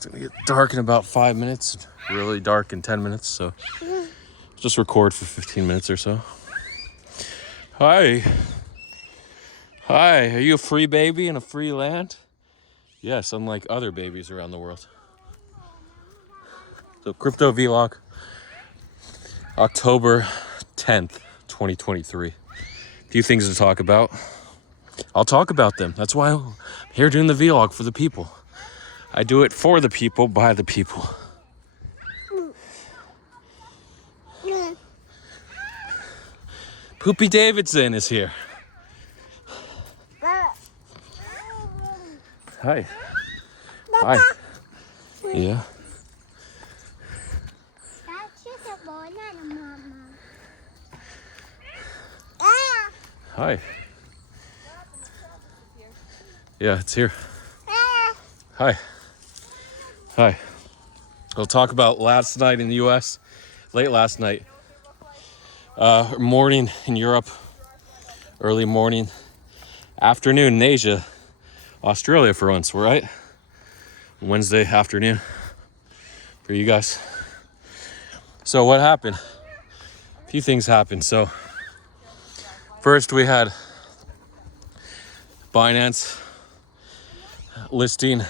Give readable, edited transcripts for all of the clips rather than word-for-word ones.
It's gonna get dark in about 5 minutes, really dark in 10 minutes, so just record for 15 minutes or so. Hi. Hi, are you a free baby in a free land? Yes, unlike other babies around the world. So crypto vlog, October 10th, 2023. A few things to talk about. I'll talk about them. That's why I'm here doing the vlog for the people. I do it for the people, by the people. Poopy Davidson is here. Hi. Hi. Yeah. Hi. Yeah, it's here. Hi. Hi. We'll talk about last night in the US, late last night. Morning in Europe, early morning, afternoon in Asia, Australia for once, right? Wednesday afternoon for you guys. So what happened? A few things happened. So first we had Binance listing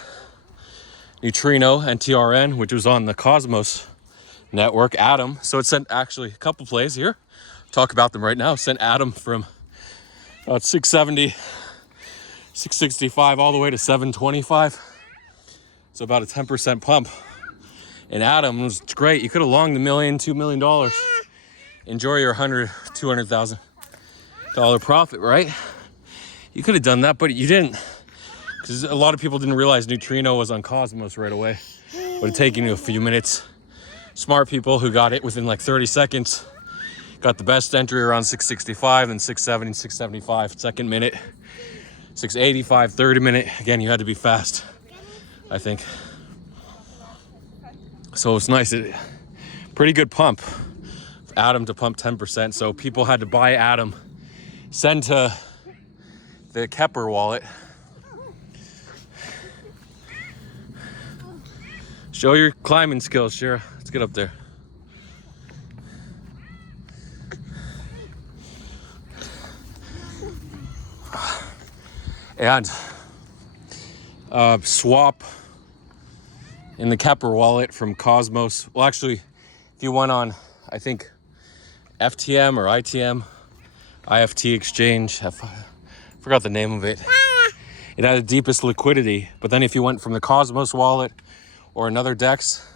Neutrino and TRN, which was on the Cosmos network, Atom. So it sent actually a couple plays here. Talk about them right now. Sent Atom from 670, 665 all the way to 725. So about a 10% pump. And Atom was great. You could have longed $1 million, $2 million. Enjoy your $100,000, $200,000 profit, right? You could have done that, but you didn't. Because a lot of people didn't realize Neutrino was on Cosmos right away. It would have taken you a few minutes. Smart people who got it within like 30 seconds got the best entry around 665, then 670, 675, second minute, 685, 30 minute. Again, you had to be fast, I think. So it's nice. Pretty good pump. Atom to pump 10%. So people had to buy Atom, send to the Kepler wallet. Show your climbing skills, Shira. Let's get up there. And swap in the Kepler wallet from Cosmos. Well, actually, if you went on, I think, FTM or ITM, IFT exchange, I forgot the name of it. It had the deepest liquidity. But then if you went from the Cosmos wallet or another DEX,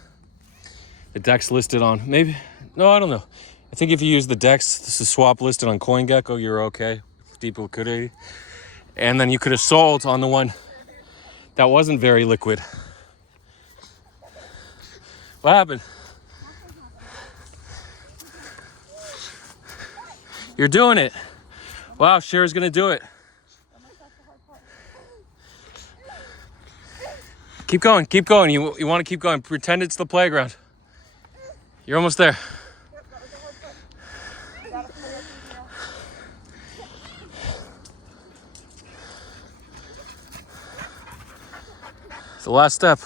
the DEX listed on, maybe, no, I don't know. I think if you use the DEX, this is swap listed on CoinGecko, you're okay, deep liquidity. And then you could have sold on the one that wasn't very liquid. What happened? You're doing it. Wow, Shira's gonna do it. Keep going, keep going. You want to keep going. Pretend it's the playground. You're almost there. It's the last step.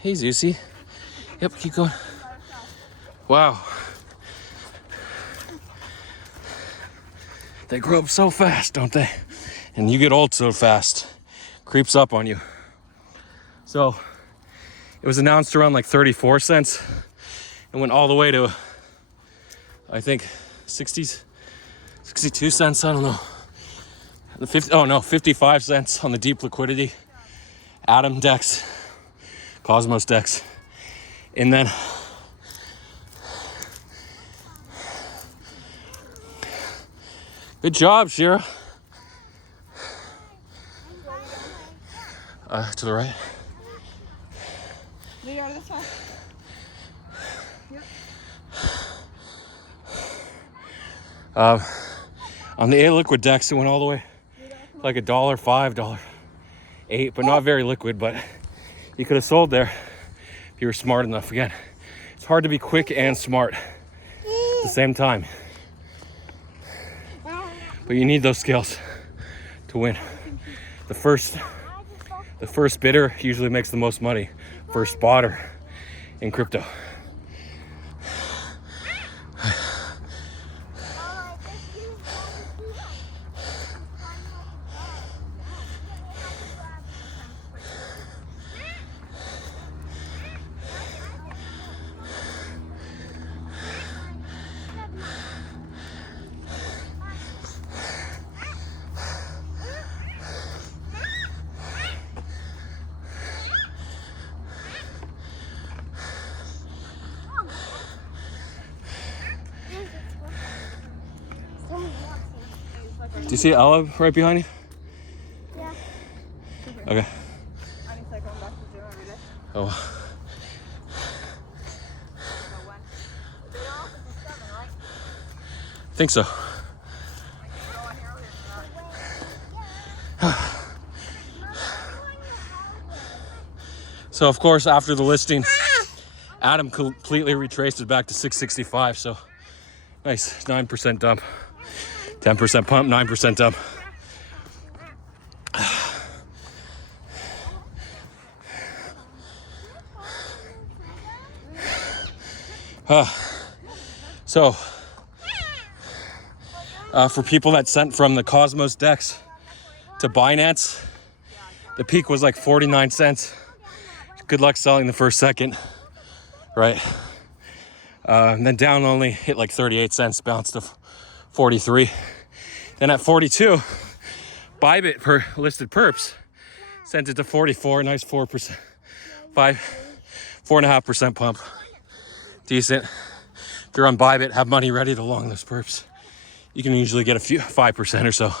Hey, Zeusy. Yep, keep going. Wow. They grow up so fast, don't they? And you get old so fast. Creeps up on you. So it was announced around like 34 cents and went all the way to, I think, 62 cents. I don't know. 55 cents on the deep liquidity Atom DEX, Cosmos DEX. And then good job, Shira. To the right. They are this way. Yep. On the liquid DEX, it went all the way like $1, $5, $8, but not very liquid. But you could have sold there if you were smart enough. Again, it's hard to be quick and smart at the same time, but you need those skills to win. The The first bidder usually makes the most money. First spotter in crypto. Do you see Ella right behind you? Yeah. Okay. I need to go back to zero every day. Oh. I think so. So of course, after the listing, Adam completely retraced it back to 665. So nice, 9% dump, 10% pump, 9% dump. So for people that sent from the Cosmos DEX to Binance, the peak was like 49 cents. Good luck selling the first second, right? And then down only hit like 38 cents, bounced to 43. Then at 42, Bybit per listed perps sent it to 44, nice 4%, 4.5% pump. Decent. If you're on Bybit, have money ready to long those perps. You can usually get a few 5% or so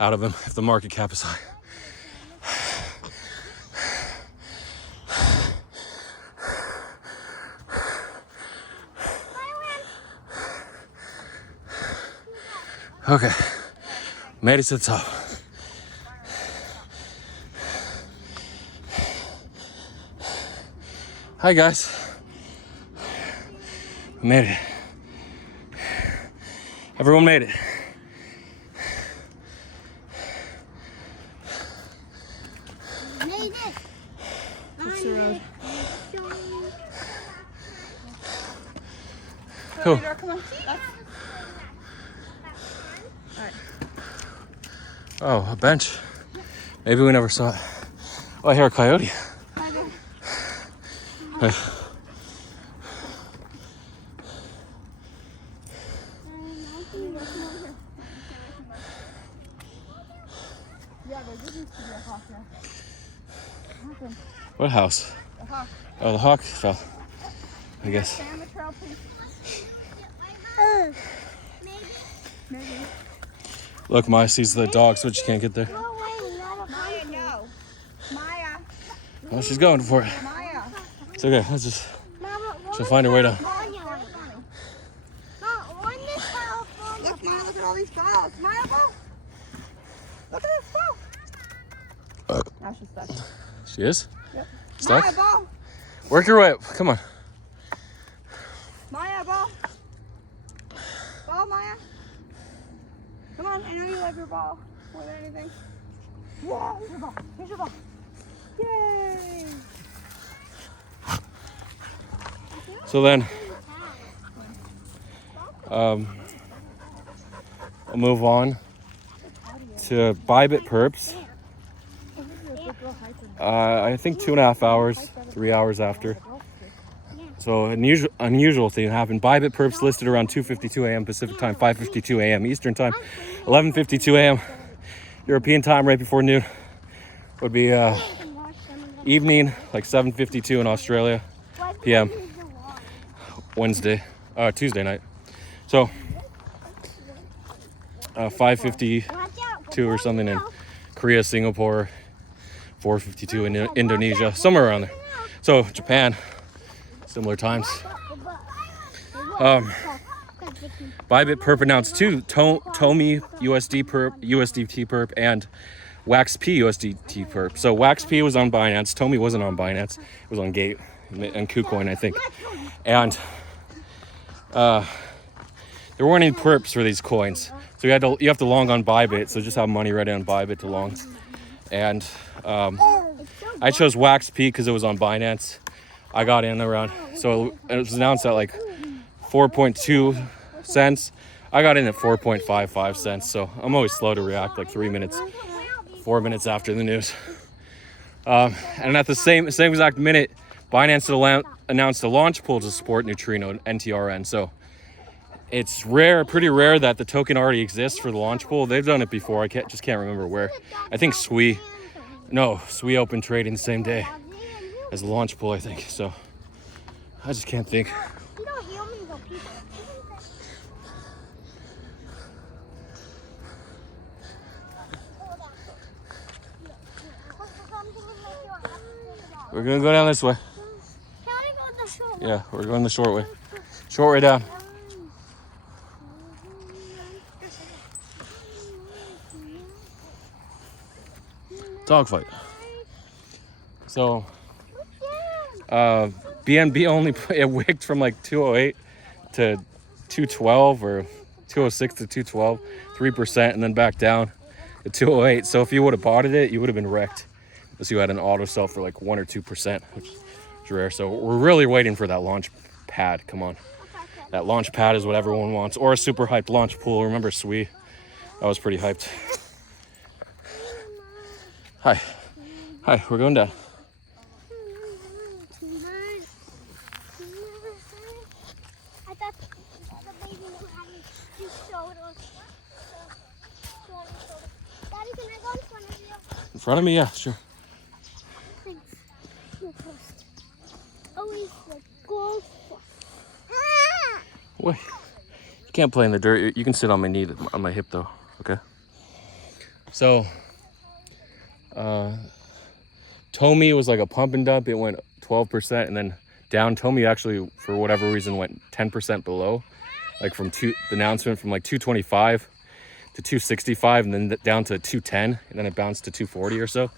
out of them if the market cap is high. Okay, made it to the top. Hi guys, made it. Everyone made it. Made it. That's the road. Cool. Come on. Oh, a bench. Maybe we never saw it. Oh, I hear a coyote. Hey. What house? The hawk. Oh, the hawk fell, I guess. Stay on the trail, please. Maybe. Look, Maya sees the dog, so she can't get there. Maya, no. Maya. Oh, she's going for it. Maya. It's okay. Let's just. She'll find her way down. Look, Maya, look at all these balls. Maya, ball. Look at this ball. Now she's stuck. She is? Yep. Stuck? Maya, ball. Work your way up. Come on. Maya, ball. Ball, Maya. Come on, I know you love your ball more than anything. Yeah, here's your ball. Here's your ball. Yay! So then, I'll move on to Bybit perps. I think 2.5 hours, 3 hours after. So unusual thing happened. Bybit perps listed around 2:52 a.m. Pacific time, 5:52 a.m. Eastern time, 11:52 a.m. European time, right before noon. Would be evening, like 7:52 in Australia, p.m. Tuesday night. So 5:52 or something in Korea, Singapore, 4:52 in Indonesia, somewhere around there. So Japan, similar times. Bybit perp announced two, Tomi USDT perp and WaxP USDT perp. So WaxP was on Binance, Tomi wasn't on Binance. It was on Gate and KuCoin, I think. And there weren't any perps for these coins. So you have to long on Bybit, so just have money ready on Bybit to long. And I chose Wax Peak because it was on Binance. I got in around, so it was announced at like 4.2 cents. I got in at 4.55 cents, so I'm always slow to react, like 4 minutes after the news. And at the same exact minute, Binance announced a launch pool to support Neutrino NTRN. So it's pretty rare that the token already exists for the launch pool. They've done it before. I can't remember where. I think Sui opened trading the same day as the launch pool, I think. So I just can't think. We're gonna go down this way. Yeah, we're going the short way. Short way down. Dogfight. So, BNB only it wicked from like 208 to 212 or 206 to 212, 3%, and then back down to 208. So if you would have bought it, you would have been wrecked. Unless you had an auto sell for like 1 or 2%, which is rare. So we're really waiting for that launch pad. Come on. That launch pad is what everyone wants. Or a super hyped launch pool. Remember Sui? That was pretty hyped. Hi. Hi, we're going down. I thought the baby knew how to do sodas. Daddy, can I go in front of you? In front of me? Yeah, sure. Thanks. You're first. Always the goal. Wait. You can't play in the dirt. You can sit on my knee, on my hip though. Okay. So, Tomy was like a pump and dump. It went 12% and then down. Tomy actually, for whatever reason, went 10% below. Like from the announcement from like 225 to 265 and then down to 210 and then it bounced to 240 or so.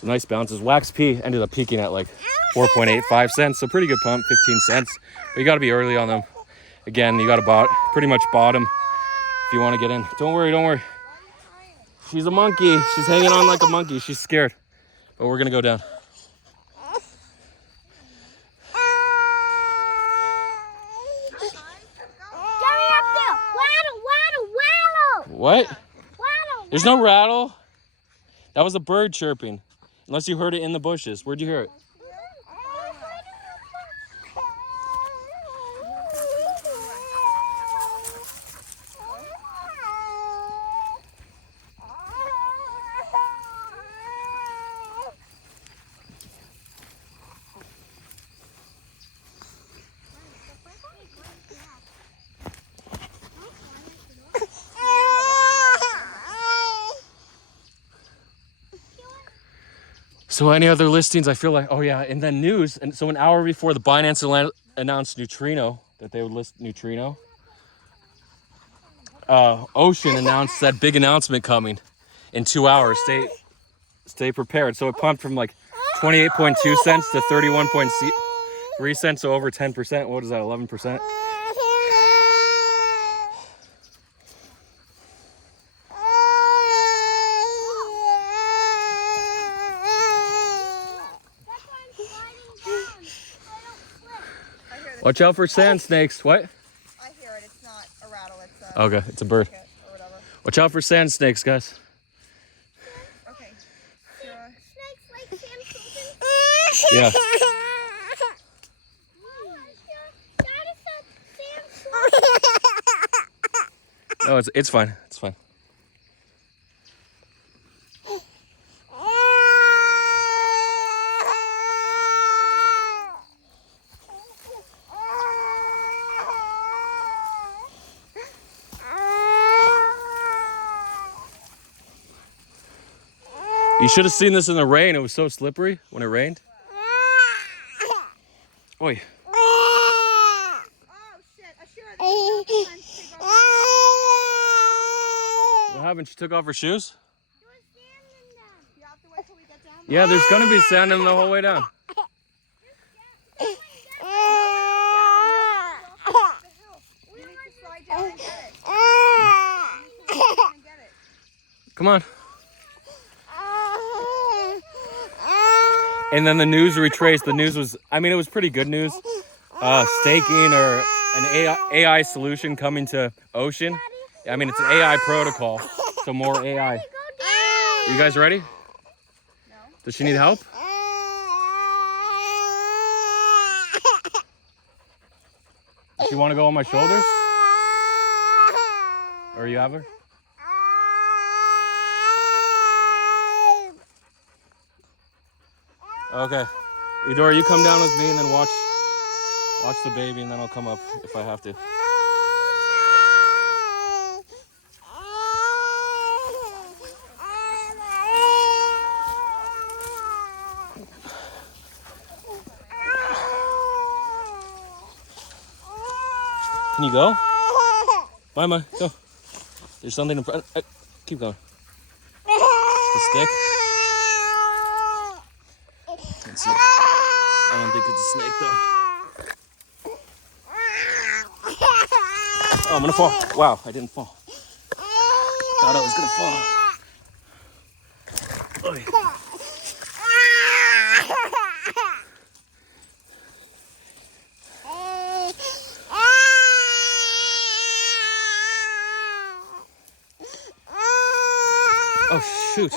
So nice bounces. Wax P ended up peaking at like 4.85 cents. So pretty good pump, 15 cents. But you got to be early on them. Again, you got to pretty much bottom if you want to get in. Don't worry. She's a monkey. She's hanging on like a monkey. She's scared. But we're going to go down. What? Waddle. There's no rattle. That was a bird chirping. Unless you heard it in the bushes. Where'd you hear it? So any other listings? I feel like, oh yeah, and then news. And so an hour before the Binance announced Neutrino, that they would list Neutrino, Ocean announced that big announcement coming in 2 hours. Stay prepared. So it pumped from like 28.2 cents to 31.3 cents, so over 10%. What is that, 11%? Watch out for sand snakes. What? I hear it. It's not a rattle. It's a Okay, it's a bird. cricket or whatever. Watch out for sand snakes, guys. Okay. Snakes like Sam Yeah. No, it's fine. It's fine. You should have seen this in the rain. It was so slippery when it rained. Oi. Oh shit! What happened? She took off her shoes? You have to wait till we get down. Yeah, there's gonna be sand in the whole way down. You need to slide down and get it. You need to slide down and get it. Come on. And then the news retraced. The news was, I mean, it was pretty good news. Staking or an AI solution coming to ocean. I mean, it's an AI protocol, so more AI. You guys ready? No. Does she need help? Does she want to go on my shoulders? Or you have her? Okay. Eudora, you come down with me and then watch the baby, and then I'll come up if I have to. Can you go? Mama, go. There's something in front. Keep going. The stick? Let's see. I don't think it's a snake though. Oh, I'm gonna fall. Wow, I didn't fall. Thought I was gonna fall. Oy. Oh shoot.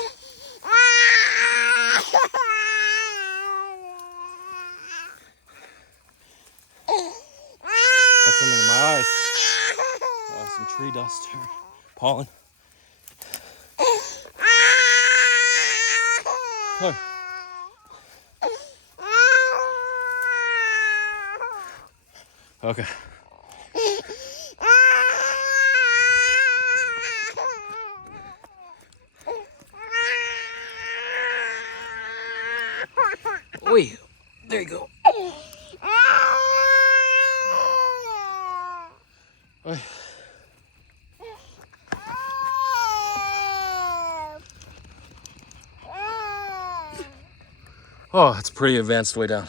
Got something in my eyes. Some tree dust or pollen. Oh. Okay. Oi, there you go. Oi. Oh, it's pretty advanced way down.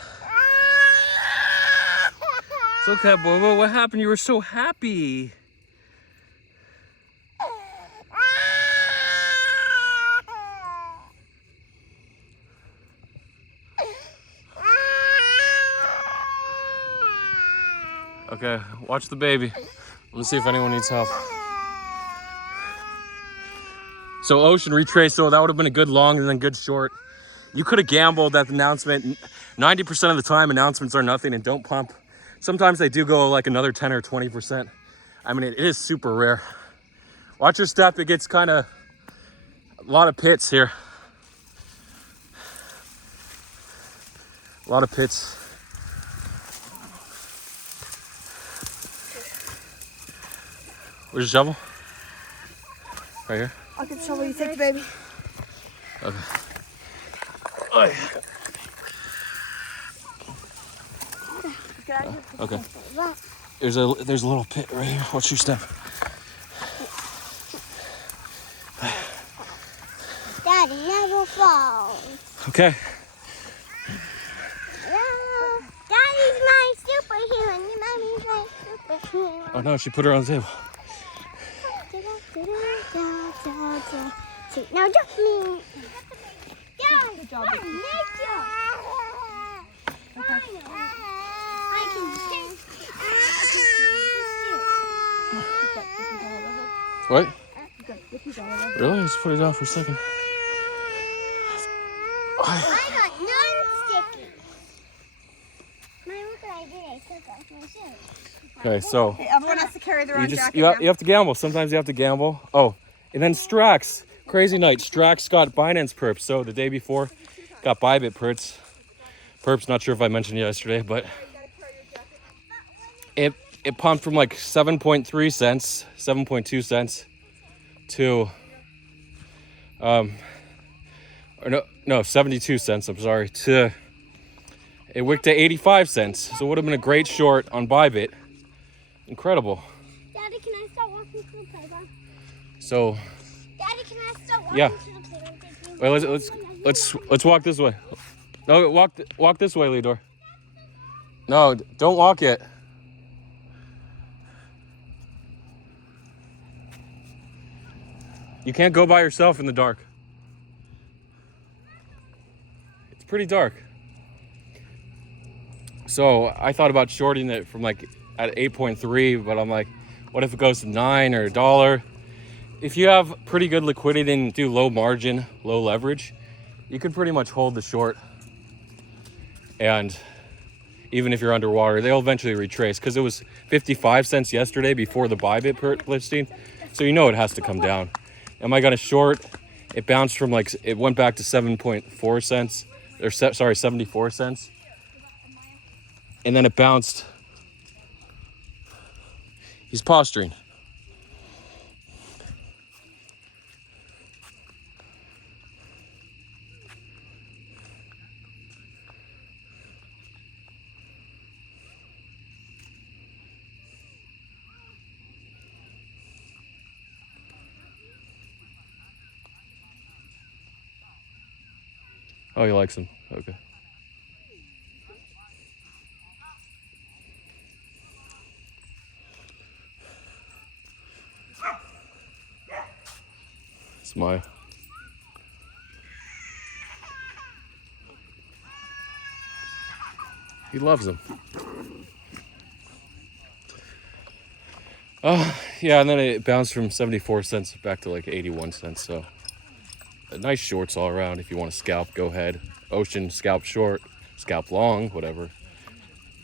It's okay, Bobo. What happened? You were so happy. Okay, watch the baby. Let me see if anyone needs help. So Ocean retraced, so that would have been a good long and then good short. You could have gambled that announcement. 90% of the time, announcements are nothing and don't pump. Sometimes they do go like another 10 or 20%. I mean, it is super rare. Watch your step. It gets kind of a lot of pits here. A lot of pits. Where's the shovel? Right here? I'll get the shovel, you take the baby. Okay. Oy. Get out of here. Okay. There's a little pit right here. Watch your step. Daddy never falls. Okay. Daddy's my superhero. And Mommy's my superhero. Oh no, she put her on the table. Now jump me. Good job. I can What? Really? Let's put it down for a second. I got non-sticky. Mom, look what I did. I took off my shoes. Okay, so Hey, everyone has to carry their own jacket you now. have to gamble. Sometimes you have to gamble. Oh, and then Strax. Crazy night. Strax got Binance perps. So the day before, got Bybit perps. Perps. Not sure if I mentioned it yesterday, but it pumped from like 7.3 cents, 7.2 cents to or no 72 cents. I'm sorry. To it wicked to 85 cents. So it would have been a great short on Bybit. Incredible. Daddy, can I start walking to the playground? So Daddy, can I start walking yeah. to the playground? Thank you. Wait, let's walk this way. No, walk this way, Lidor. No, don't walk yet. You can't go by yourself in the dark. It's pretty dark. So I thought about shorting it from like at 8.3, but I'm like, what if it goes to 9 or $1? If you have pretty good liquidity and do low margin, low leverage, you can pretty much hold the short. And even if you're underwater, they'll eventually retrace, because it was 55 cents yesterday before the Bybit listing. So you know it has to come down. Am I going to short? It bounced from like, it went back to 7.4 cents, or sorry, 74 cents. And then it bounced. He's posturing. Oh, he likes him. Okay. It's Maya. He loves him. Yeah, and then it bounced from 74 cents back to like 81 cents. So nice shorts all around. If you want to scalp, go ahead. Ocean, scalp short, scalp long, whatever.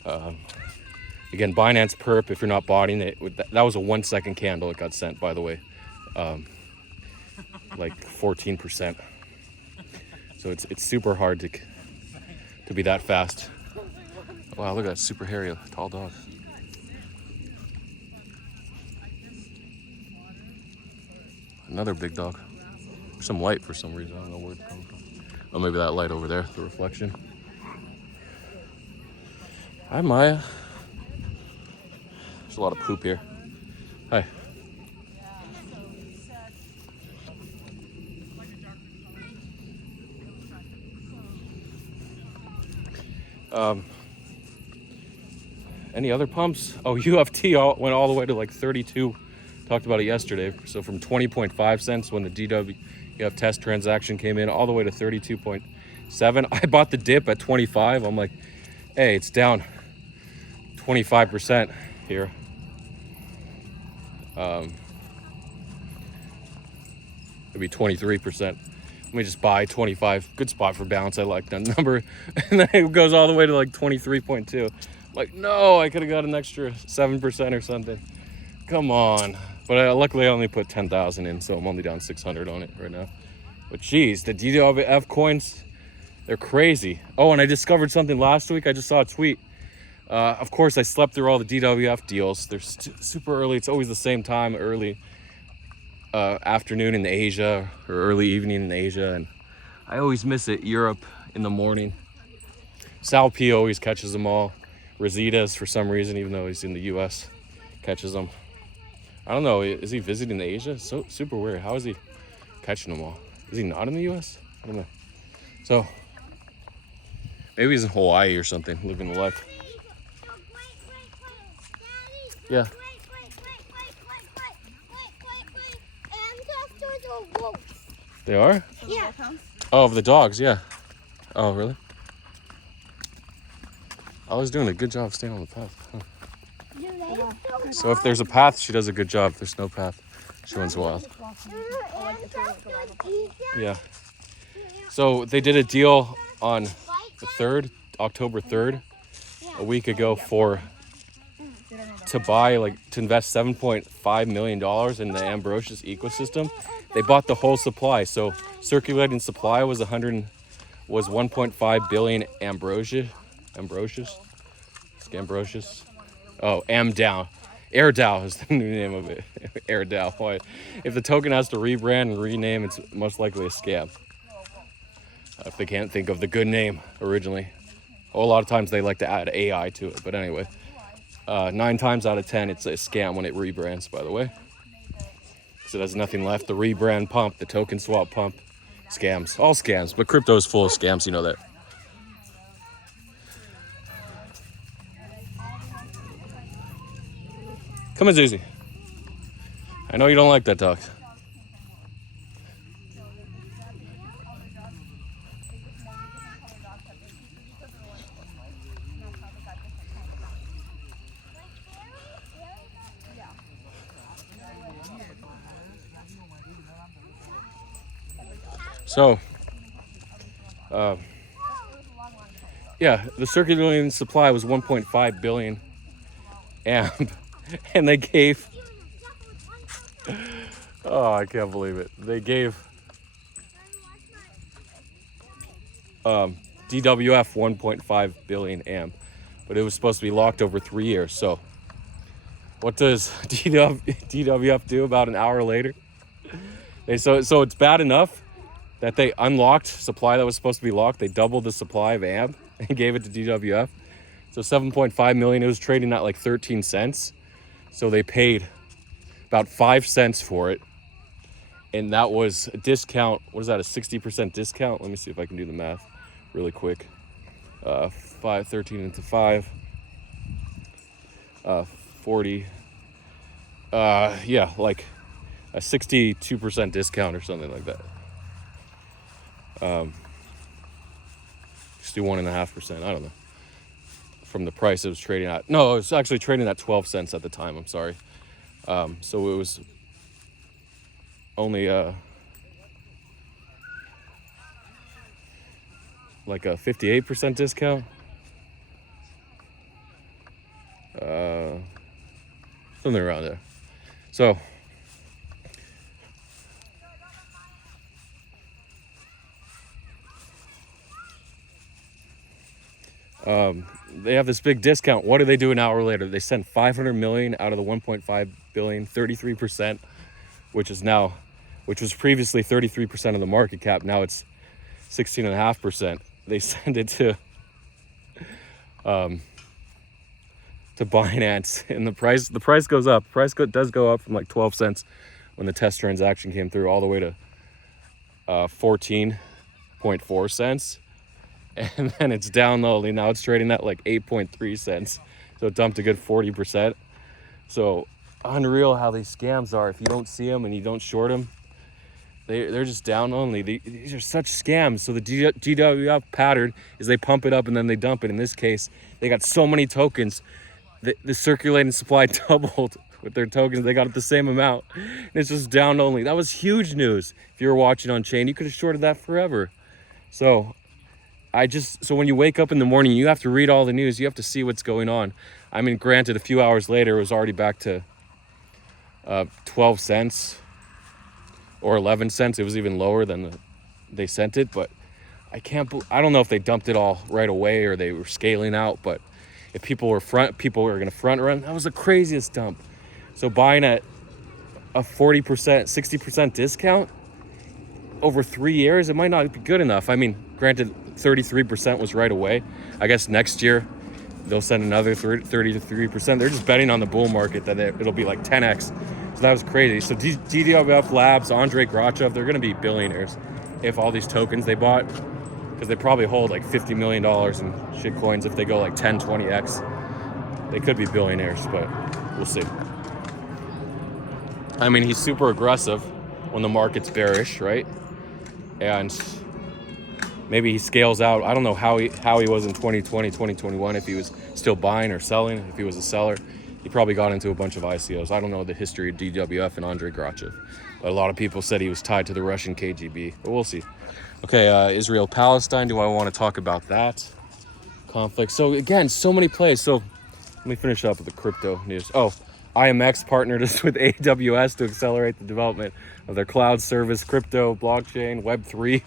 Again, Binance perp, if you're not botting it, that was a 1 second candle it got sent, by the way. Like 14%. So it's super hard to be that fast. Wow, look at that super hairy, tall dog. Another big dog. Some light for some reason. I don't know where it's coming from. Oh, maybe that light over there, the reflection. Hi, Maya. There's a lot of poop here. Hi. Any other pumps? Oh, UFT went all the way to like 32. Talked about it yesterday. So from 20.5 cents when the DWF test transaction came in, all the way to 32.7. I bought the dip at 25. I'm like, hey, it's down 25% here. It'd be 23%. Let me just buy 25. Good spot for bounce. I like that number. And then it goes all the way to like 23.2. Like, no, I could have got an extra 7% or something. Come on. But luckily I only put 10,000 in, so I'm only down 600 on it right now. But geez, the DWF coins, they're crazy. Oh, and I discovered something last week. I just saw a tweet. Of course, I slept through all the DWF deals. They're super early. It's always the same time, early afternoon in Asia or early evening in Asia. And I always miss it. Europe in the morning. Sal P always catches them all. Rositas, for some reason, even though he's in the U.S., catches them. I don't know. Is he visiting Asia? So super weird. How is he catching them all? Is he not in the U.S.? I don't know. So maybe he's in Hawaii or something, living the life. Yeah. They are? Yeah. Oh, of the dogs, yeah. Oh, really? I was doing a good job staying on the path. Huh. So if there's a path, she does a good job. If there's no path, she runs wild. Yeah. So they did a deal on the 3rd, October 3rd, a week ago to invest $7.5 million in the Ambrosius ecosystem. They bought the whole supply. So circulating supply was 1.5 billion Ambrosius. Oh, AirDAO. AirDAO is the new name of it. AirDAO. Why? If the token has to rebrand and rename, it's most likely a scam. If they can't think of the good name originally. Well, a lot of times they like to add AI to it. But anyway, 9 times out of 10, it's a scam when it rebrands, by the way. So there's nothing left. The rebrand pump, the token swap pump, scams. All scams. But crypto is full of scams, you know that. Come on, Zuzi. I know you don't like that dog. So, yeah, the circulating supply was 1.5 billion amp, and they gave, oh, I can't believe it. They gave DWF 1.5 billion amp, but it was supposed to be locked over 3 years. So, what does DWF do about an hour later? So it's bad enough that they unlocked supply that was supposed to be locked. They doubled the supply of amp and gave it to DWF. So 7.5 million, it was trading at like 13 cents. So they paid about 5 cents for it. And that was a discount. What is that, a 60% discount? Let me see if I can do the math really quick. 13 into 5. 40. Yeah, like a 62% discount or something like that. 61.5%. I don't know. From the price it was trading at. No, it was actually trading at 12 cents at the time. I'm sorry. So it was only like a 58% discount. Something around there. So they have this big discount. What do they do an hour later? They send 500 million out of the 1.5 billion, 33%, which was previously 33% of the market cap. Now it's 16.5%. They send it to Binance, and the price goes up. The price does go up from like 12 cents when the test transaction came through, all the way to 14.4 cents. And then it's down low. Now it's trading at like 8.3 cents. So it dumped a good 40%. So unreal how these scams are. If you don't see them and you don't short them, they're just down only. These are such scams. So the DWF pattern is they pump it up and then they dump it. In this case, they got so many tokens. The circulating supply doubled with their tokens. They got the same amount. And it's just down only. That was huge news. If you were watching on chain, you could have shorted that forever. So when you wake up in the morning, you have to read all the news. You have to see what's going on. I mean, granted, a few hours later, it was already back to 12 cents or 11 cents. It was even lower than they sent it. But I don't know if they dumped it all right away or they were scaling out. But if people were going to front run. That was the craziest dump. So buying at a 40%, 60% discount over 3 years, it might not be good enough. I mean, granted, 33% was right away. I guess next year they'll send another 33%. They're just betting on the bull market that it'll be like 10x. So that was crazy. So DWF Labs, Andre Grachev, they're going to be billionaires if all these tokens they bought, because they probably hold like $50 million in shitcoins. If they go like 10, 20x, they could be billionaires, but we'll see. I mean, he's super aggressive when the market's bearish, right? And maybe he scales out. I don't know how he was in 2020, 2021, if he was still buying or selling, if he was a seller. He probably got into a bunch of ICOs. I don't know the history of DWF and Andre Grachev, but a lot of people said he was tied to the Russian KGB, but we'll see. Okay, Israel-Palestine, do I want to talk about that conflict? So again, so many plays. So let me finish up with the crypto news. Oh, IMX partnered us with AWS to accelerate the development of their cloud service, crypto, blockchain, Web3,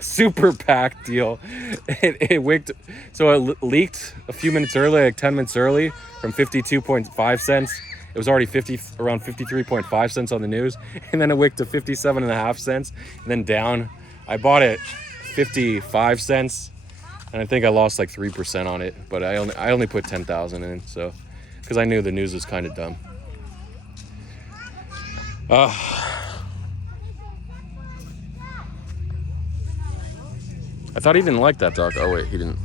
super packed deal. It leaked a few minutes early, like 10 minutes early, from 52.5 cents. It was already around 53.5 cents on the news, and then it wicked to 57.5 cents, and then down. I bought it 55 cents, and I think I lost like 3% on it, but I only put 10,000 in, so because I knew the news was kind of dumb. I thought he didn't like that dog. Oh wait, he didn't.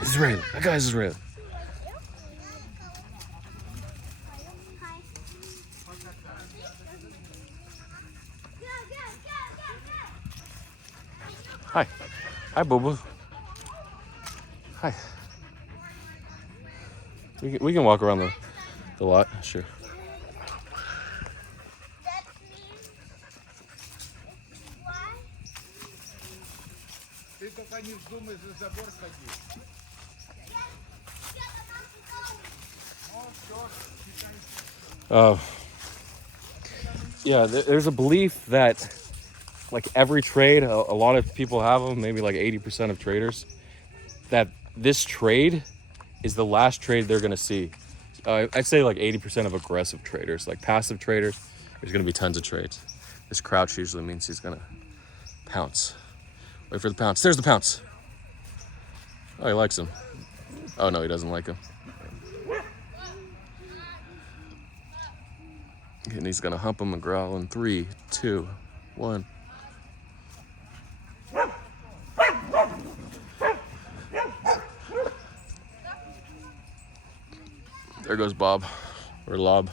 Israel. That guy's Israel. Hi. Hi, Boo Boo. Hi. We can walk around the lot, sure. Ты только не вздумай за забор ходить. Yeah, there's a belief that like every trade, a lot of people have them, maybe like 80% of traders, that this trade is the last trade they're gonna see. I'd say like 80% of aggressive traders, like passive traders, there's gonna be tons of trades. This crouch usually means he's gonna pounce. Wait for the pounce. There's the pounce. Oh, he likes him. Oh no, he doesn't like him. And he's gonna hump him and growl in 3, 2, 1. There goes Bob, or Lob.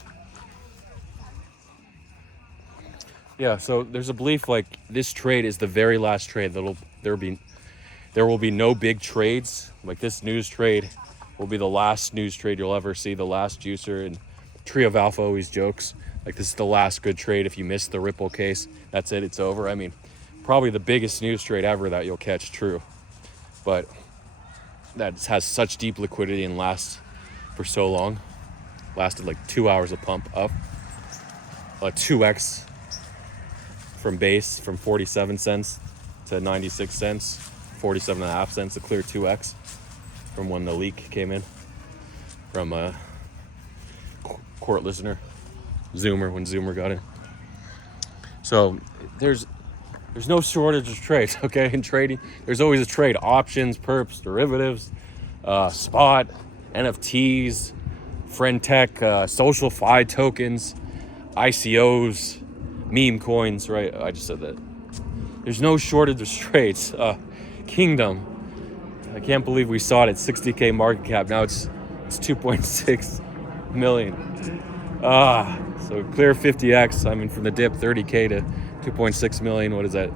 Yeah, so there's a belief like this trade is the very last trade. There will be no big trades. Like this news trade will be the last news trade you'll ever see. The last juicer, and Tree of Alpha always jokes like this is the last good trade. If you miss the Ripple case, that's it. It's over. I mean, probably the biggest news trade ever that you'll catch. True, but that has such deep liquidity and lasts for so long. Lasted like 2 hours of pump up, 2x from base, from 47 cents to 96 cents, 47.5 cents, a clear 2x from when the leak came in from a court listener, Zoomer, when Zoomer got in. So there's no shortage of trades, okay? In trading, there's always a trade: options, perps, derivatives, spot, NFTs, friend tech, social fi tokens, ICOs, meme coins, right? I just said that. There's no shortage of trades. Kingdom, I can't believe we saw it at 60K market cap. Now it's 2.6 million. So clear 50x. I mean, from the dip 30K to 2.6 million. What is that?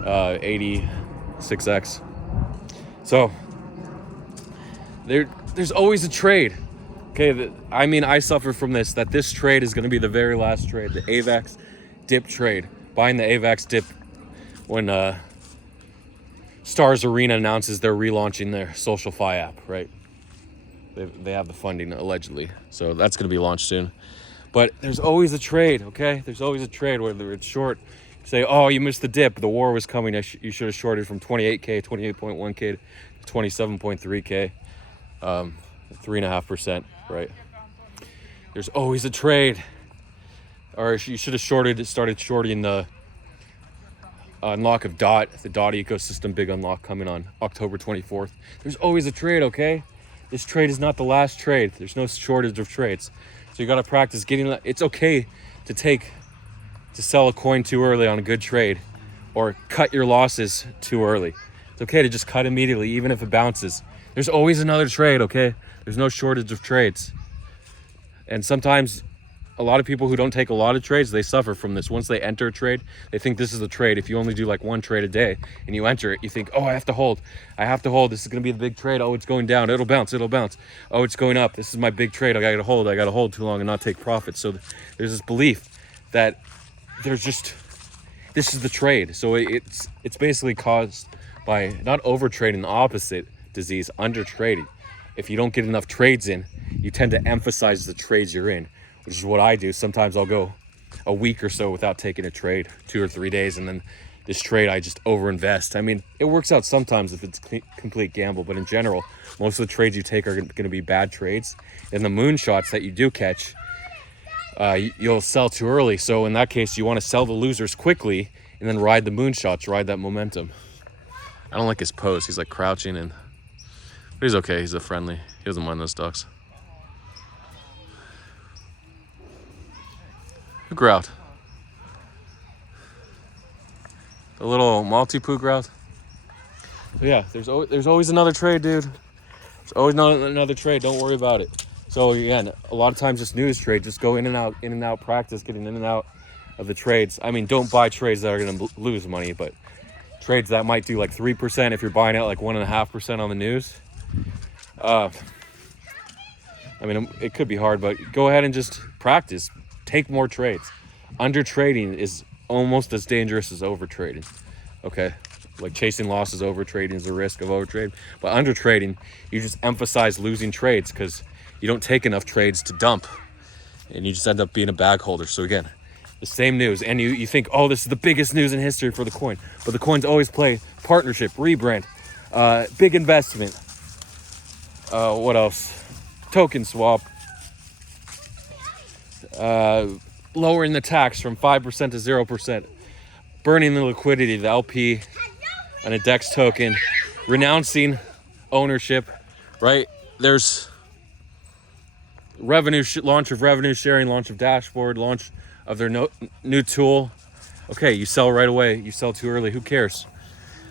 86x. So there's always a trade. Okay, I mean, I suffer from this, that this trade is going to be the very last trade, the AVAX dip trade. Buying the AVAX dip when Stars Arena announces they're relaunching their social fi app, right? They have the funding, allegedly. So that's going to be launched soon. But there's always a trade, okay? There's always a trade, whether it's short. Say, oh, you missed the dip. The war was coming. You should have shorted from 28K, 28.1K to 27.3K. 3.5%, right? There's always a trade. Or you should have started shorting the unlock of DOT, the DOT ecosystem big unlock coming on October 24th. There's always a trade, okay? This trade is not the last trade. There's no shortage of trades. So you got to practice getting. It's okay to sell a coin too early on a good trade, or cut your losses too early. It's okay to just cut immediately, even if it bounces. There's always another trade, okay? There's no shortage of trades. And sometimes a lot of people who don't take a lot of trades, they suffer from this. Once they enter a trade, they think this is a trade. If you only do like one trade a day and you enter it, you think, oh, I have to hold. This is going to be the big trade. Oh, it's going down. It'll bounce. Oh, it's going up. This is my big trade. I got to hold too long and not take profit. So there's this belief that this is the trade. So it's basically caused by not over trading, the opposite disease, under trading. If you don't get enough trades in, you tend to emphasize the trades you're in, which is what I do. Sometimes I'll go a week or so without taking a trade, 2 or 3 days, and then this trade I just overinvest. I mean, it works out sometimes if it's complete gamble, but in general, most of the trades you take are going to be bad trades. And the moonshots that you do catch, you'll sell too early. So in that case, you want to sell the losers quickly and then ride the moonshots, ride that momentum. I don't like his pose. He's like crouching, but he's okay. He's a friendly. He doesn't mind those ducks. Who growled? The little multi-poo growled? But yeah, there's always another trade, dude. There's always another trade. Don't worry about it. So again, a lot of times just news trade, just go in and out, practice getting in and out of the trades. I mean, don't buy trades that are going to lose money, but trades that might do like 3% if you're buying out like 1.5% on the news. I mean, it could be hard, but go ahead and just practice. Take more trades. Under trading is almost as dangerous as over trading. Okay, like chasing losses, over trading is a risk of over trading. But under trading, you just emphasize losing trades because you don't take enough trades to dump, and you just end up being a bag holder. So again, the same news, and you think, oh, this is the biggest news in history for the coin, but the coins always play partnership, rebrand, big investment. What else? Token swap. Lowering the tax from 5% to 0%. Burning the liquidity, the LP, and a DEX token. Renouncing ownership, right? There's launch of revenue sharing, launch of dashboard, launch of their new tool. Okay, you sell right away. You sell too early. Who cares?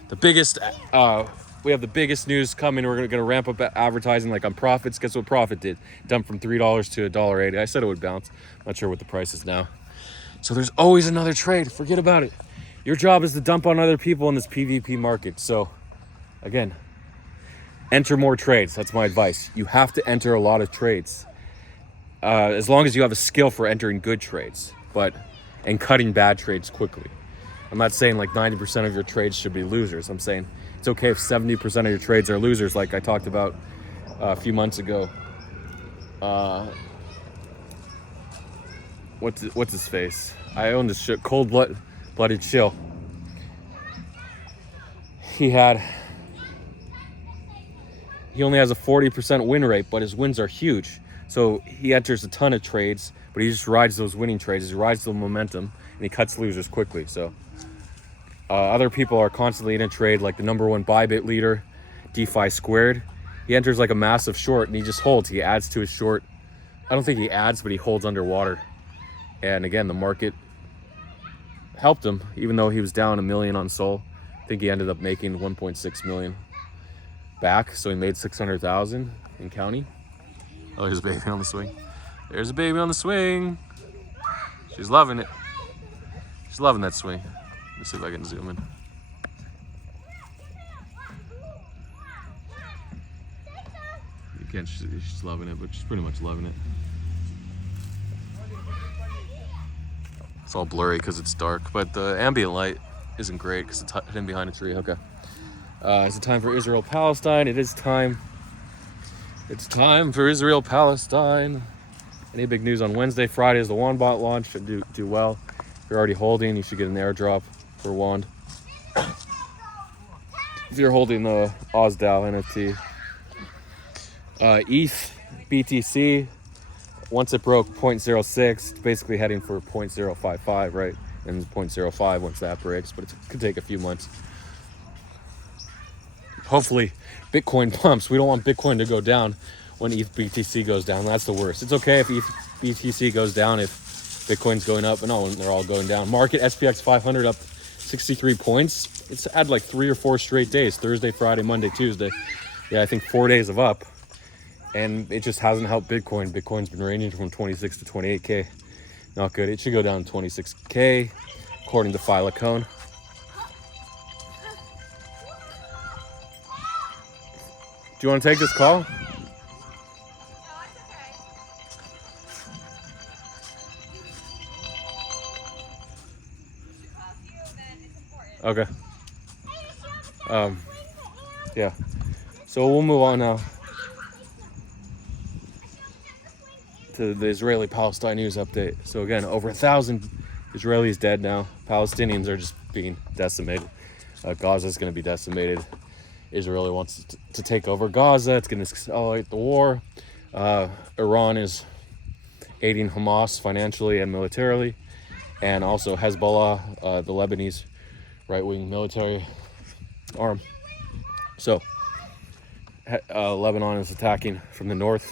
The biggest, we have the biggest news coming. We're going to ramp up advertising like on Profits. Guess what Profit did? Dumped from $3 to $1.80. I said it would bounce. Not sure what the price is now. So there's always another trade. Forget about it. Your job is to dump on other people in this PvP market. So again, enter more trades. That's my advice. You have to enter a lot of trades. As long as you have a skill for entering good trades, and cutting bad trades quickly. I'm not saying like 90% of your trades should be losers. I'm saying it's okay if 70% of your trades are losers, like I talked about a few months ago. What's his face? I own this shit. Cold-blooded chill. He only has a 40% win rate, but his wins are huge. So he enters a ton of trades, but he just rides those winning trades. He rides the momentum, and he cuts losers quickly. So other people are constantly in a trade, like the #1 Bybit leader, DeFi Squared. He enters like a massive short, and he just holds. He adds to his short. I don't think he adds, but he holds underwater. And again, the market helped him, even though he was down $1 million on Sol. I think he ended up making 1.6 million back, so he made 600,000 in county. Oh, there's a baby on the swing. There's a baby on the swing. She's loving it. She's loving that swing. Let me see if I can zoom in. You can't. She's loving it, but she's pretty much loving it. It's all blurry because it's dark, but the ambient light isn't great because it's hidden behind a tree. Okay. Is it time for Israel-Palestine? It is time. It's time for Israel-Palestine. Any big news on Wednesday? Friday is the WandBot launch. Should do well. If you're already holding, you should get an airdrop for Wand. If you're holding the OzDAO NFT. ETH, BTC, once it broke 0.06, it's basically heading for 0.055, right? And 0.05 once that breaks, but it could take a few months. Hopefully Bitcoin pumps. We don't want Bitcoin to go down when ETH BTC goes down. That's the worst. It's okay if ETH BTC goes down if Bitcoin's going up, but no, when they're all going down. Market SPX 500 up 63 points. It's had like 3 or 4 straight days. Thursday, Friday, Monday, Tuesday. Yeah, I think 4 days of up. And it just hasn't helped Bitcoin. Bitcoin's been ranging from 26 to 28K. Not good. It should go down to 26K, according to Filicone. Do you want to take this call? No, it's okay. Okay. Yeah. So we'll move on now to the Israeli-Palestine news update. So again, over 1,000 Israelis dead now. Palestinians are just being decimated. Gaza is going to be decimated. Israel wants to take over Gaza. It's going to accelerate the war. Iran is aiding Hamas financially and militarily. And also Hezbollah, the Lebanese right-wing military arm. So Lebanon is attacking from the north,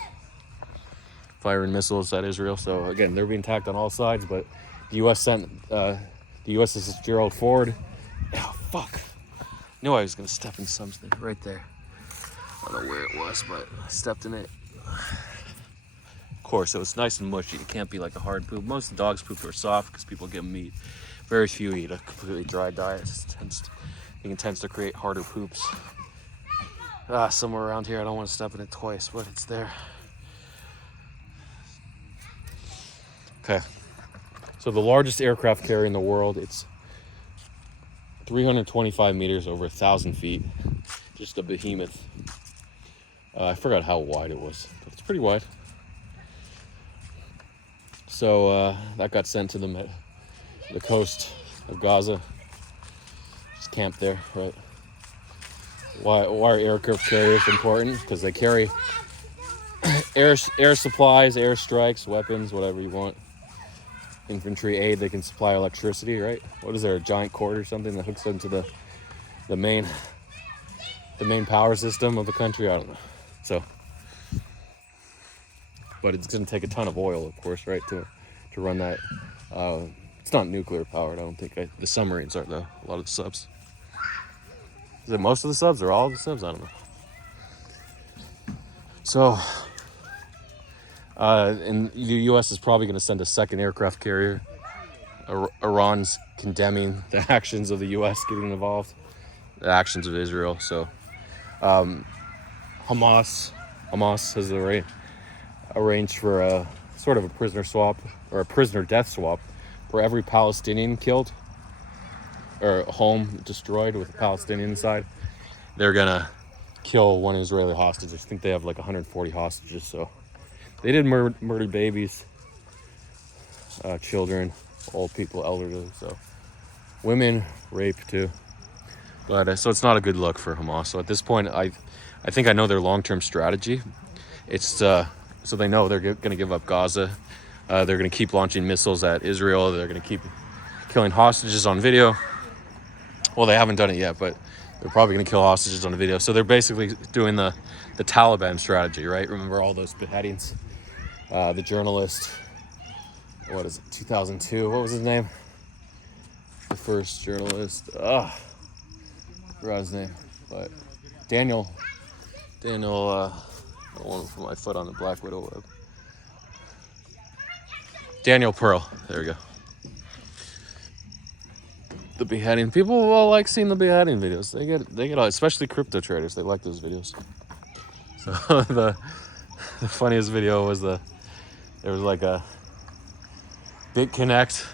firing missiles at Israel. So again, they're being attacked on all sides, but the U.S. sent the USS Gerald Ford. Oh, fuck. Knew I was going to step in something right there. I don't know where it was, but I stepped in it. Of course, it was nice and mushy. It can't be like a hard poop. Most of the dogs' poop are soft because people give them meat. Very few eat a completely dry diet. It tends to create harder poops. Somewhere around here, I don't want to step in it twice, but it's there. Okay. So the largest aircraft carrier in the world, it's 325 meters, over 1,000 feet. Just a behemoth. I forgot how wide it was, but it's pretty wide. So that got sent to the coast of Gaza. Just camped there, right? Why are aircraft carriers important? Because they carry air supplies, air strikes, weapons, whatever you want. Infantry aid, they can supply electricity, right? What is there, a giant cord or something that hooks into the main power system of the country? I don't know. So, but it's going to take a ton of oil, of course, right, to run that. It's not nuclear powered, I don't think. The submarines aren't, though. A lot of the subs. Is it most of the subs or all of the subs? I don't know. So, and the U.S. is probably going to send a second aircraft carrier. Iran's condemning the actions of the U.S. getting involved, the actions of Israel. So, Hamas has arranged for a sort of a prisoner swap, or a prisoner death swap, for every Palestinian killed or a home destroyed with a Palestinian inside. They're gonna kill one Israeli hostage. I think they have like 140 hostages. So they did murder babies, children, old people, elderly. So women, rape too. But so it's not a good look for Hamas. So at this point, I think I know their long-term strategy. It's so they know they're going to give up Gaza. They're going to keep launching missiles at Israel. They're going to keep killing hostages on video. Well, they haven't done it yet, but they're probably going to kill hostages on video. So they're basically doing the Taliban strategy, right? Remember all those beheadings? The journalist, what is it, 2002? What was his name? The first journalist. I forgot his name. But Daniel, I don't want to put my foot on the Black Widow web. Daniel Pearl. There we go. The beheading. People all like seeing the beheading videos. They get, especially crypto traders. They like those videos. So the funniest video was there was like a BitConnect,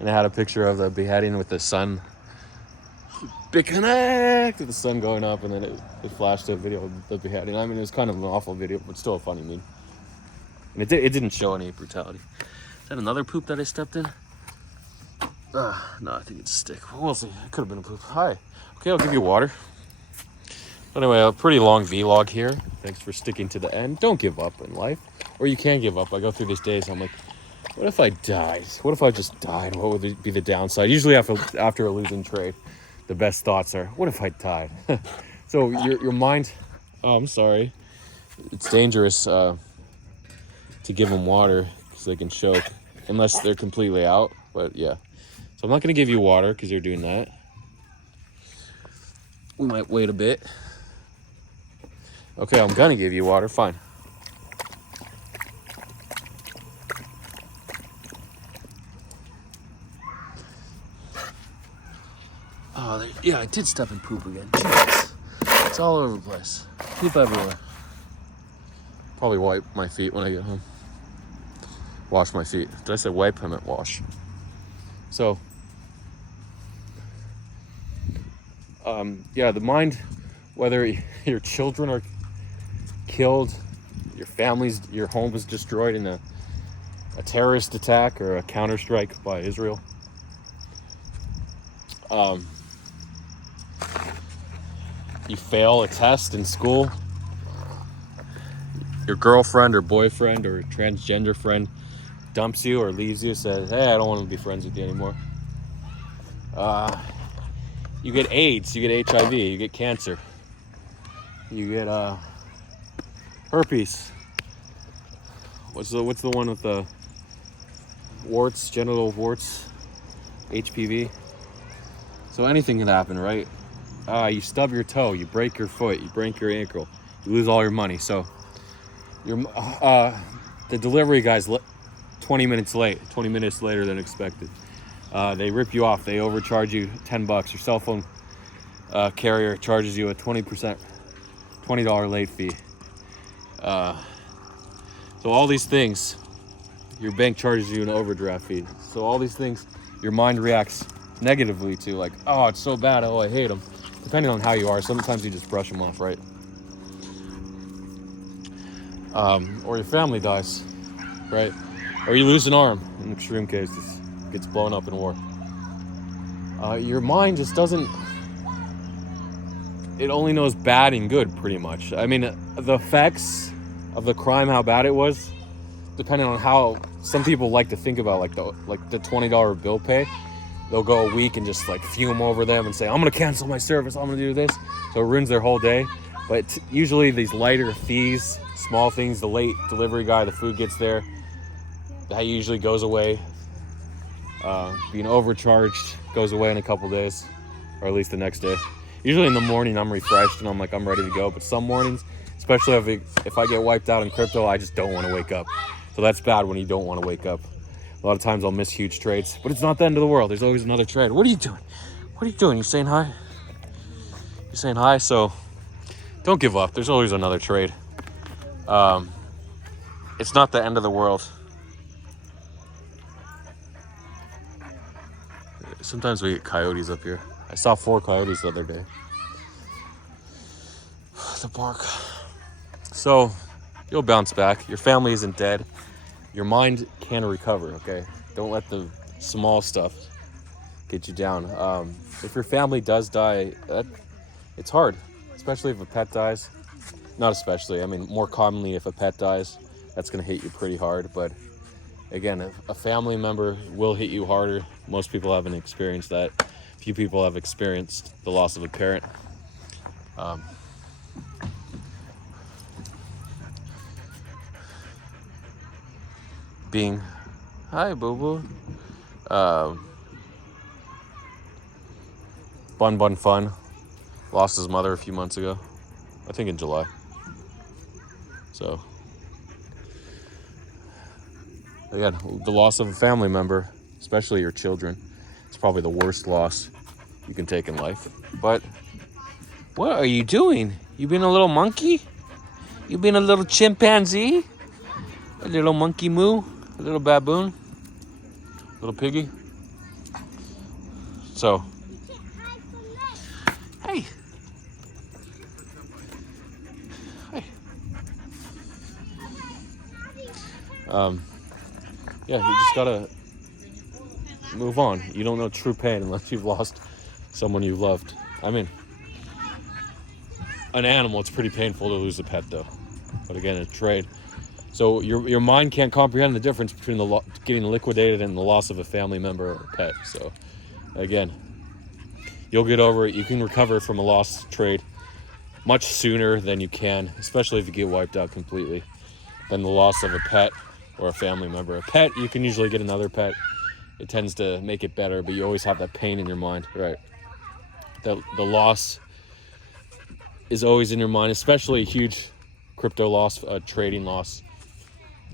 and it had a picture of the beheading with the sun. BitConnect with the sun going up, and then it flashed a video of the beheading. I mean, it was kind of an awful video, but still a funny meme. And it didn't show any brutality. Is that another poop that I stepped in? No, I think it's a stick. We'll see. It could have been a poop. Hi. Okay, I'll give you water. Anyway, a pretty long vlog here. Thanks for sticking to the end. Don't give up in life. Or you can give up. I go through these days, I'm like, what if I died? What if I just died? What would be the downside? Usually after a losing trade, the best thoughts are, what if I died? So your mind, oh, I'm sorry. It's dangerous to give them water because they can choke unless they're completely out. But yeah. So I'm not going to give you water because you're doing that. We might wait a bit. Okay, I'm going to give you water. Fine. Oh, yeah, I did step in poop again. Jesus. It's all over the place. Poop everywhere. Probably wipe my feet when I get home. Wash my feet. Did I say wipe? I meant wash. So, yeah, the mind, whether your children are killed, your home is destroyed in a terrorist attack or a counterstrike by Israel. You fail a test in school. Your girlfriend or boyfriend or transgender friend dumps you or leaves you, says, hey, I don't want to be friends with you anymore. You get AIDS, you get HIV, you get cancer, you get herpes. What's the one with the warts, genital warts, HPV? So anything can happen, right? You stub your toe, you break your foot, you break your ankle, you lose all your money. So the delivery guy's 20 minutes later than expected. They rip you off. They overcharge you $10. Your cell phone carrier charges you a $20 late fee. So all these things your bank charges you an overdraft fee. So all these things, your mind reacts negatively to, like, oh, it's so bad, oh, I hate them. Depending on how you are, sometimes you just brush them off, right? Or your family dies, right? Or you lose an arm, in extreme cases, gets blown up in war. Your mind just doesn't, it only knows bad and good, pretty much. I mean, the effects of the crime, how bad it was, depending on how some people like to think about, like the $20 bill pay. They'll go a week and just like fume over them and say, I'm gonna cancel my service, I'm gonna do this. So it ruins their whole day. But usually these lighter fees, small things, the late delivery guy, the food gets there, that usually goes away. Being overcharged goes away in a couple days, or at least the next day. Usually in the morning I'm refreshed and I'm ready to go. But some mornings, especially if I get wiped out in crypto, I just don't want to wake up. So that's bad when you don't want to wake up. A lot of times I'll miss huge trades, but it's not the end of the world. There's always another trade. What are you doing? What are you doing? You saying hi? You're saying hi? So don't give up. There's always another trade. It's not the end of the world. Sometimes we get coyotes up here. I saw 4 coyotes the other day. The bark. So you'll bounce back. Your family isn't dead. Your mind can recover, okay? Don't let the small stuff get you down. If your family does die, it's hard, especially if a pet dies. Not especially, I mean, more commonly if a pet dies, that's gonna hit you pretty hard. But again, if a family member will hit you harder. Most people haven't experienced that. Few people have experienced the loss of a parent. Hi, boo-boo. Bun Fun lost his mother a few months ago. I think in July. So, again, the loss of a family member, especially your children, it's probably the worst loss you can take in life. But what are you doing? You being a little monkey? You being a little chimpanzee? A little monkey moo? A little baboon? Little piggy? So, hey. Hey. Yeah, you just gotta move on. You don't know true pain unless you've lost someone you loved. I mean, an animal, it's pretty painful to lose a pet though. But again, a trade. So your mind can't comprehend the difference between getting liquidated and the loss of a family member or a pet. So again, you'll get over it. You can recover from a lost trade much sooner than you can, especially if you get wiped out completely, than the loss of a pet or a family member. A pet, you can usually get another pet. It tends to make it better, but you always have that pain in your mind, right? The loss is always in your mind, especially a huge crypto loss, trading loss,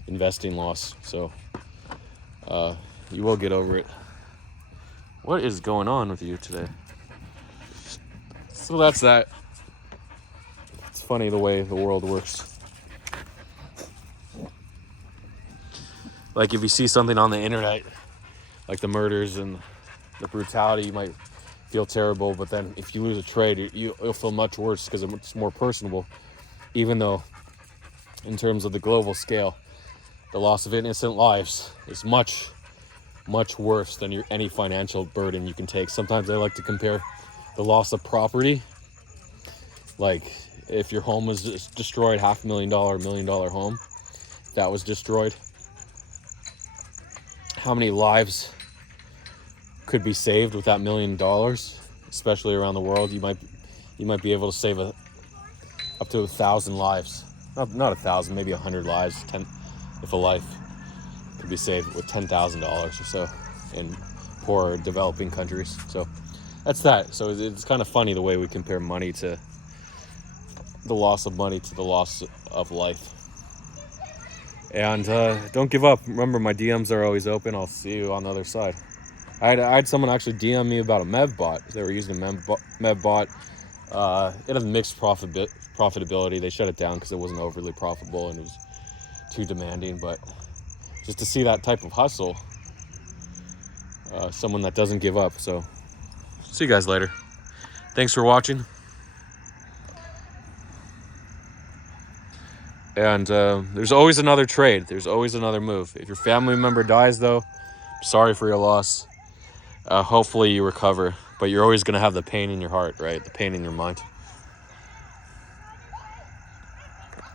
investing loss. So you will get over it. What is going on with you today? So that's that. It's funny the way the world works. Like if you see something on the internet, like the murders and the brutality, you might feel terrible, but then if you lose a trade, you'll feel much worse because it's more personable. Even though in terms of the global scale, the loss of innocent lives is much, much worse than any financial burden you can take. Sometimes I like to compare the loss of property. Like if your home was destroyed, $500,000, $1 million home, that was destroyed, how many lives could be saved with that $1 million, especially around the world? You might be able to save up to 1,000 lives. Not 1,000, maybe 100 lives. If a life could be saved with $10,000 or so in poor developing countries. So that's that. So it's kind of funny the way we compare money to the loss of money to the loss of life. And don't give up. Remember, my DMs are always open. I'll see you on the other side. I had someone actually DM me about a MEV bot. They were using a MEV bot. It had mixed profitability. They shut it down because it wasn't overly profitable and it was too demanding. But just to see that type of hustle. Someone that doesn't give up. So see you guys later. Thanks for watching. And there's always another trade. There's always another move. If your family member dies, though, sorry for your loss. Hopefully you recover. But you're always going to have the pain in your heart, right? The pain in your mind.